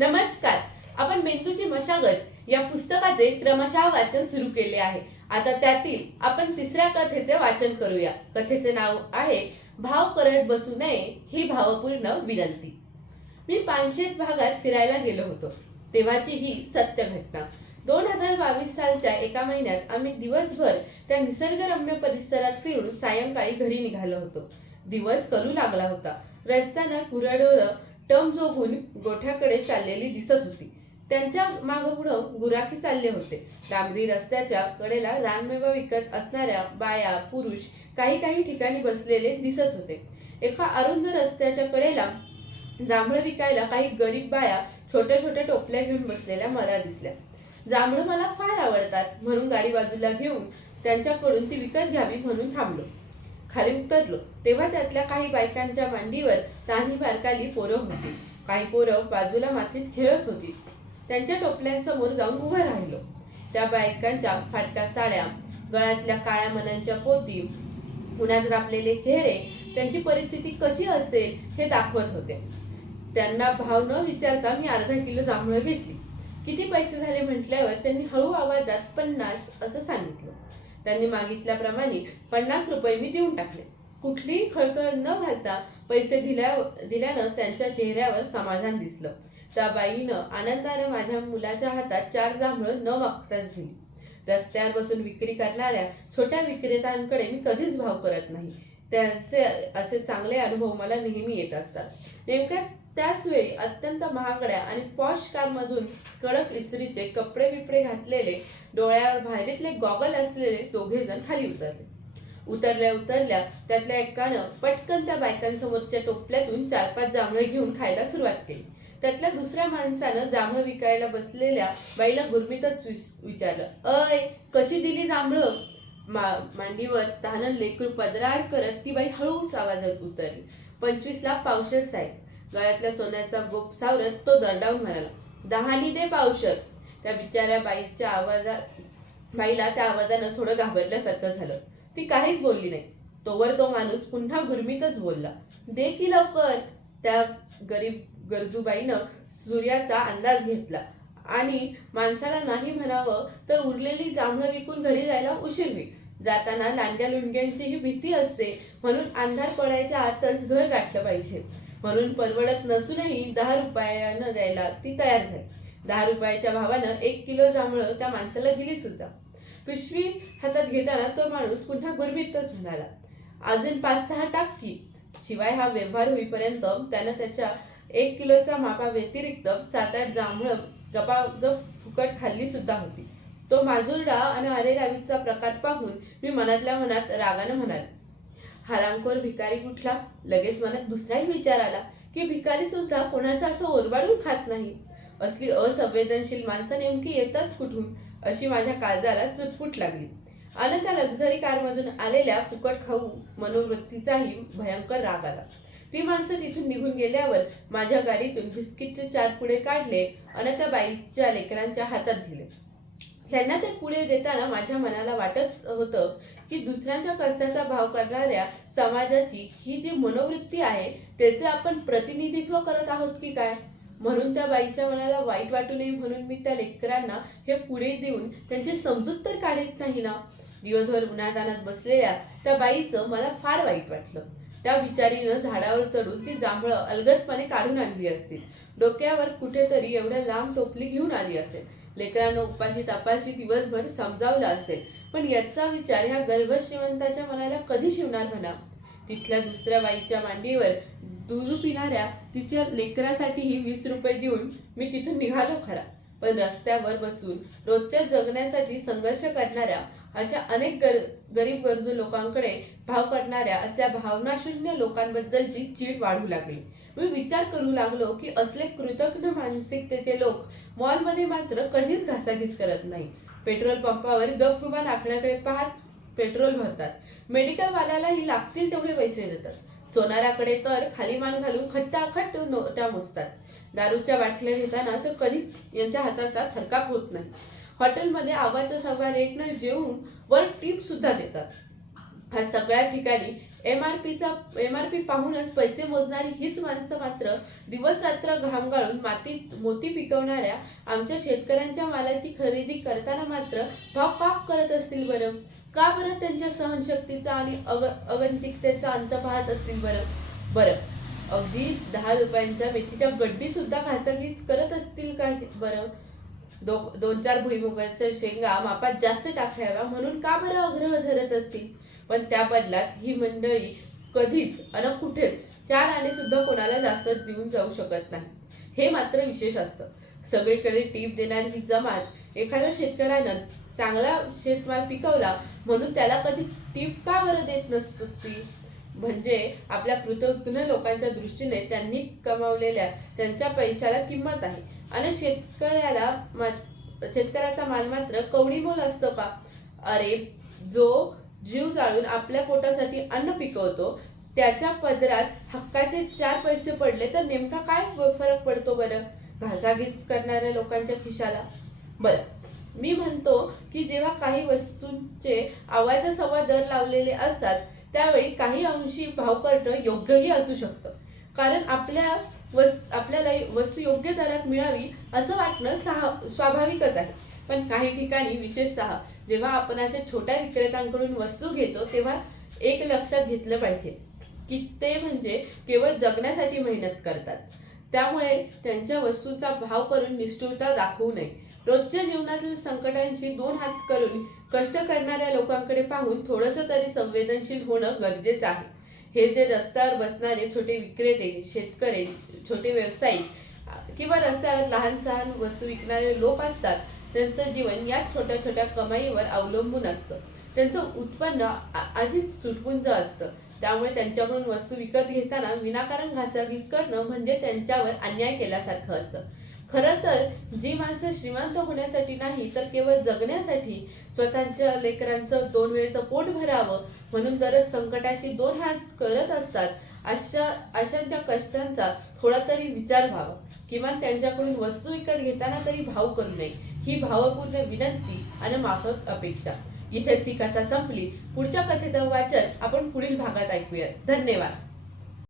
नमस्कार. आपण मेंदूची मशागत या पुस्तकाचे क्रमशः वाचन सुरू केले आहे. आता त्यातील आपण तिसऱ्या कथेचे वाचन करूया. कथेचे नाव आहे भाव करत बसू नये ही भावपूर्ण विनंती. मी पानशेत भागात फिरायला गेलो होतो. तेव्हाची ही सत्य घटना. दोन हजार बावीस सालच्या एका महिन्यात आम्ही दिवसभर त्या निसर्गरम्य परिसरात फिरून सायंकाळी घरी निघालो होतो. दिवस करू लागला होता. रस्त्यानं कुरडोरं टम जोगून गोठ्याकडे चाललेली दिसत होती. त्यांच्या मागपुढं गुराखी चालले होते. डांबरी रस्त्याच्या कडेला रानमेवा विकत असणाऱ्या बाया पुरुष काही काही ठिकाणी बसलेले दिसत होते. एका अरुंद रस्त्याच्या कडेला जांभळं विकायला काही गरीब बाया छोट्या छोट्या टोपल्या घेऊन बसलेल्या मला दिसल्या. जांभळं मला फार आवडतात म्हणून गाडी बाजूला घेऊन त्यांच्याकडून ती विकत घ्यावी म्हणून थांबलो. खाली उतरलो. तेव्हा त्यातल्या काही बायकांच्या मांडीवर तान्ही बारकाली पोरं होती. काही पोरं बाजूला मातीत खेळत होती. त्यांच्या टोपल्यांसमोर जाऊन उभं राहिलो. त्या बायकांच्या फाटका साड्या गळ्यातल्या काळ्या मनांच्या पोती उन्हात रापलेले चेहरे त्यांची परिस्थिती कशी असेल हे दाखवत होते. त्यांना भाव न विचारता मी अर्धा किलो जांभळं घेतली. किती पैसे झाले म्हटल्यावर त्यांनी हळू आवाजात पन्नास असं सांगितलं. त्यांनी मागितल्याप्रमाणे पन्नास रुपये मी देऊन टाकले. कुठलीही खळखळ न घालता पैसे दिल्या दिल्यानं त्यांच्या चेहऱ्यावर समाधान दिसलं. त्या बाईनं आनंदाने माझ्या मुलाच्या हातात चार जांभळं न मागताच दिली. रस्त्यावर बसून विक्री करणाऱ्या छोट्या विक्रेत्यांकडे मी कधीच भाव करत नाही. त्यांचे असे चांगले अनुभव मला नेहमी येत असतात. नेमक्या त्याच वेळी अत्यंत महागड्या आणि पॉश कारमधून कडक इस्त्रीचे कपडे बिपडे घातलेले डोळ्यावर बाहेरीतले गॉगल असलेले दोघे जण खाली उतरले. उतरल्या उतरल्या त्यातल्या एकानं पटकन त्या बायकांसमोरच्या टोपल्यातून चार पाच जांभळे घेऊन खायला सुरुवात केली. त्यातल्या दुसऱ्या माणसानं जांभळं विकायला बसलेल्या बाईला गुरमीतच विस- विचारलं अय कशी दिली जांभळं? मा मांडीवर तहानं लेकरू पदराड करत ती बाई हळूच आवाजात उतरली. पंचवीसला पावशर साहेब. गळ्यातल्या सोन्याचा गोप सावरत तो दरडावून म्हणाला दहानी दे पावशर. त्या बिचाऱ्या बाईच्या आवाजा बाईला त्या आवाजानं थोडं घाबरल्यासारखं झालं. ती काहीच बोलली नाही. तोवर तो माणूस पुन्हा गुरमीतच बोलला दे की लवकर. त्या गरीब गरजूबाईनं सूर्याचा अंदाज घेतला आणि माणसाला नाही म्हणावं तर उरलेली जांभळं विकून घरी जायला उशीर होईल. जाताना लांड्या लुंड्यांचीही भीती असते म्हणून अंधार पडायच्या आतच घर गाठलं पाहिजे. म्हणून परवडत नसूनही दहा रुपयानं द्यायला ती तयार झाली. दहा रुपयाच्या भावानं एक किलो जांभळं त्या माणसाला दिली सुद्धा. पिशवी हातात घेताना तो माणूस पुन्हा गुरबीतच म्हणाला अजून पाच सहा टाक की. शिवाय हा व्यवहार होईपर्यंत त्यानं त्याच्या एक किलोच्या मापा व्यतिरिक्त सात आठ जांभळं गपागप फुकट खाल्ली सुद्धा होती. तो माजुरडा आणि अरेरावीचा प्रकार पाहून मी मनातल्या मनात रागानं म्हणाल हरामखोर भिकारी कुठला? लगेच मनात दुसराही विचार आला की भिकारी सुद्धा कोणाचं असं ओरबाडून खात नाही. असली असंवेदनशील माणसं नेमकी येतात कुठून? अशी माझ्या काळजाला चुटपुट लागली. आणि त्या लक्झरी कारमधून आलेल्या फुकट खाऊ मनोवृत्तीचाही भयंकर राग आला. ती माणसं तिथून निघून गेल्यावर माझ्या गाडीतून बिस्किटचे चार पुडे काढले आणि त्या बाईच्या लेकरांच्या हातात दिले. त्यांना ते पुढे देताना माझ्या मनाला वाटत होतं की दुसऱ्यांच्या कष्टाचा भाव करणाऱ्या समाजाची ही जी मनोवृत्ती आहे त्याचे आपण प्रतिनिधित्व करत आहोत की काय? म्हणून त्या बाईच्या मनाला वाईट वाटू नये म्हणून मी त्या लेकरांना हे पुढे देऊन त्यांची समजूत तर काढत नाही ना. दिवसभर उन्हातानात बसलेल्या त्या बाईचं मला फार वाईट वाटलं. त्या बिचारीनं झाडावर चढून ती जांभळं अलगदपणे काढून आणली असतील. डोक्यावर कुठेतरी एवढ्या लांब टोपली घेऊन आली असेल. लेकरांना उपाशी तापाशी दिवसभर समजावलं असेल. पण याचा विचार ह्या गर्भश्रीमंताच्या मनाला कधी शिवणार म्हणा? तिथल्या दुसऱ्या बाईच्या मांडीवर दुधू पिणाऱ्या तिच्या लेकरासाठीही वीस रुपये देऊन मी तिथून निघालो खरा. पण रस्त्यावर बसून रोजच्या जगण्यासाठी संघर्ष करणाऱ्या अशा अनेक गर गरीब गरजू लोकांकडे भाव करणाऱ्या अशा भावनाशून्य लोकांबद्दलची चीड वाढू लागली. मी विचार करू लागलो की असले कृतज्ञ मानसिकतेचे लोक मॉलमध्ये मात्र कधीच घासाघीस करत नाही. पेट्रोल पंपावर गपगुमान आखण्याकडे पाहत पेट्रोल भरतात. मेडिकलवाल्यालाही लागतील तेवढे पैसे देतात. सोनाराकडे तर खाली मान घालून खट्टाखट्ट नोटा मोजतात. दारूच्या बाटल्या घेताना तर कधी यांच्या हाताचा थरकाप होत नाही. हॉटेलमध्ये आवाजचा सव्वा रेटनं जेवून वर टीप सुद्धा देतात. हा सगळ्या ठिकाणी एम आर पीचा एम आर पी पाहूनच पैसे मोजणारी हीच माणसं मात्र दिवस रात्र घाम गाळून मातीत मोती पिकवणाऱ्या आमच्या शेतकऱ्यांच्या मालाची खरेदी करताना मात्र भाव का करत असतील बरं? का बरं त्यांच्या सहनशक्तीचा आणि अग अगंतिकतेचा अंत पाहत असतील बरं? बरं. अगदी दहा रुपयांच्या मेथीच्या गड्डीसुद्धा खासगीच करत असतील का बरं. दो दोन चार भुईमुगाच्या शेंगा मापात जास्त टाकाव्या म्हणून का बरं आग्रह धरत असतील? पण त्या बदलात ही मंडळी कधीच अन कुठेच चार आणे सुद्धा कोणाला जास्त देऊन जाऊ शकत नाही. हे मात्र विशेष असतं. सगळीकडे टीप देणारी ही जमात एखाद्या शेतकऱ्यानं चांगला शेतमाल पिकवला म्हणून त्याला कधी टीप का बरं देत नसतो ती? म्हणजे आपल्या कृतज्ञ लोकांच्या दृष्टीने त्यांनी कमावलेल्या त्यांच्या पैशाला किंमत आहे. आणि शेतकऱ्याला मा- शेतकऱ्याचा माल मात्र कवडी मोल असतो का? अरे जो जीव जाळून आपल्या पोटासाठी अन्न पिकवतो त्याच्या पदरात हक्काचे चार पैसे पडले तर नेमका काय फरक पडतो बरं? घासाघीस करणाऱ्या लोकांच्या खिशाला? बरं मी म्हणतो की जेव्हा काही वस्तूंचे आवाजासवा दर लावलेले असतात त्यावेळी काही अंशी भाव करणं योग्यही असू शकतं. कारण आपल्या वस्तू आपल्याला वस्तू योग्य दरात मिळावी असं वाटणं सहा स्वाभाविकच आहे. पण काही ठिकाणी विशेषतः जेव्हा आपण अशा छोट्या विक्रेत्यांकडून वस्तू घेतो तेव्हा एक लक्षात घेतलं पाहिजे की ते म्हणजे केवळ जगण्यासाठी मेहनत करतात. त्यामुळे त्यांच्या वस्तूचा भाव करून निष्ठुरता दाखवू नये. रोजच्या जीवनातील संकटांशी दोन हात करून कष्ट करणाऱ्या लोकांकडे पाहून थोडंसं तरी संवेदनशील होणं गरजेचं आहे. हे जे रस्त्यावर बसणारे छोटे विक्रेते शेतकरी छोटे व्यावसायिक किंवा रस्त्यावर लहान सहान वस्तू विकणारे लोक असतात त्यांचं जीवन याच छोट्या छोट्या कमाईवर अवलंबून असतं. त्यांचं उत्पन्न आ- आधीच तुटपुंज असतं. त्यामुळे त्यांच्याकडून वस्तू विकत घेताना विनाकारण घासाघीस करणं म्हणजे त्यांच्यावर अन्याय केल्यासारखं असतं. खरं तर जी माणसं श्रीमंत होण्यासाठी नाही तर केवळ जगण्यासाठी स्वतःच्या लेकरांचं दोन वेळेचं पोट भरावं म्हणून दरच संकटाशी दोन हात करत असतात अशा अशांच्या कष्टांचा थोडा तरी विचार व्हावा. किमान त्यांच्याकडून वस्तू विकत घेताना तरी भाव करू नये. ही भावपूर्ण विनंती आणि माफक अपेक्षा. इथेच ही कथा संपली. पुढच्या कथेचं वाचन आपण पुढील भागात ऐकूयात. धन्यवाद.